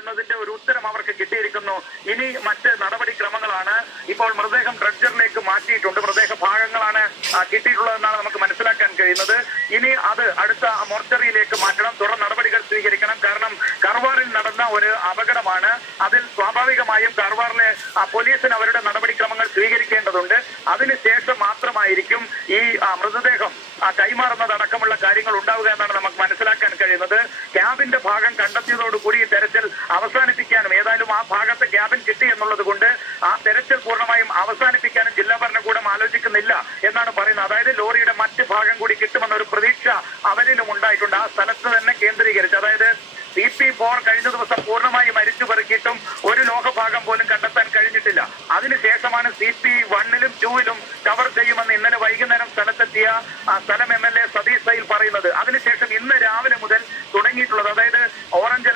എന്നതിന്റെ ഒരു ഉത്തരം അവർക്ക് കിട്ടിയിരിക്കുന്നു. ഇനി മറ്റ് നടപടിക്രമങ്ങളാണ്. ഇപ്പോൾ മൃതദേഹം ഡ്രഡ്ജറിലേക്ക് മാറ്റിയിട്ടുണ്ട്. മൃതദേഹ ഭാഗങ്ങളാണ് കിട്ടിയിട്ടുള്ളതെന്നാണ് നമുക്ക് മനസ്സിലാക്കാൻ കഴിയുന്നത്. ഇനി അത് അടുത്ത മോർച്ചറിയിലേക്ക് മാറ്റണം, തുടർ നടപടികൾ സ്വീകരിക്കണം. കാരണം കർവാറിൽ നടന്ന ഒരു അപകടമാണ്. അതിൽ സ്വാഭാവികമായും കർവാറിലെ പോലീസിന് അവരുടെ നടപടിക്രമങ്ങൾ സ്വീകരിക്കേണ്ടതുണ്ട്. അതിനുശേഷം മാത്രമായിരിക്കും ഈ മൃതദേഹം കൈമാറുന്നതടക്കമുള്ള കാര്യങ്ങൾ ഉണ്ടാവുക എന്നാണ് നമുക്ക് മനസ്സിലാക്കാൻ കഴിയുന്നത്. ക്യാബിന്റെ ഭാഗം കണ്ടെത്തിയതോടുകൂടി തെരച്ചിൽ അവസാനിപ്പിക്കാനും, ഏതായാലും ആ ഭാഗത്ത് ക്യാബിൻ കിട്ടി എന്നുള്ളത് കൊണ്ട് ആ തെരച്ചിൽ പൂർണ്ണമായും അവസാനിപ്പിക്കാനും ജില്ലാ ഭരണകൂടം ആലോചിക്കുന്നില്ല എന്നാണ് പറയുന്നത്. അതായത് ലോറിയുടെ മറ്റ് ഭാഗം കൂടി കിട്ടുമെന്ന ഒരു പ്രതീക്ഷ അവരിലും ഉണ്ടായിട്ടുണ്ട്. ആ സ്ഥലത്ത് തന്നെ കേന്ദ്രീകരിച്ച്, അതായത് CP4 കഴിഞ്ഞ ദിവസം പൂർണ്ണമായി മരിച്ചു പെറുക്കിയിട്ടും ഒരു ലോഹഭാഗം പോലും കണ്ടെത്താൻ കഴിഞ്ഞിട്ടില്ല. അതിനുശേഷമാണ് CP1ലും 2ലും കവർ ചെയ്യുമെന്ന് ഇന്നലെ വൈകുന്നേരം സ്ഥലത്തെത്തിയ സ്ഥലം MLA സതീഷ് സൈൽ പറയുന്നത്. അതിനുശേഷം ഇന്ന് രാവിലെ മുതൽ തുടങ്ങിയിട്ടുള്ളത്, അതായത് ഓറഞ്ച്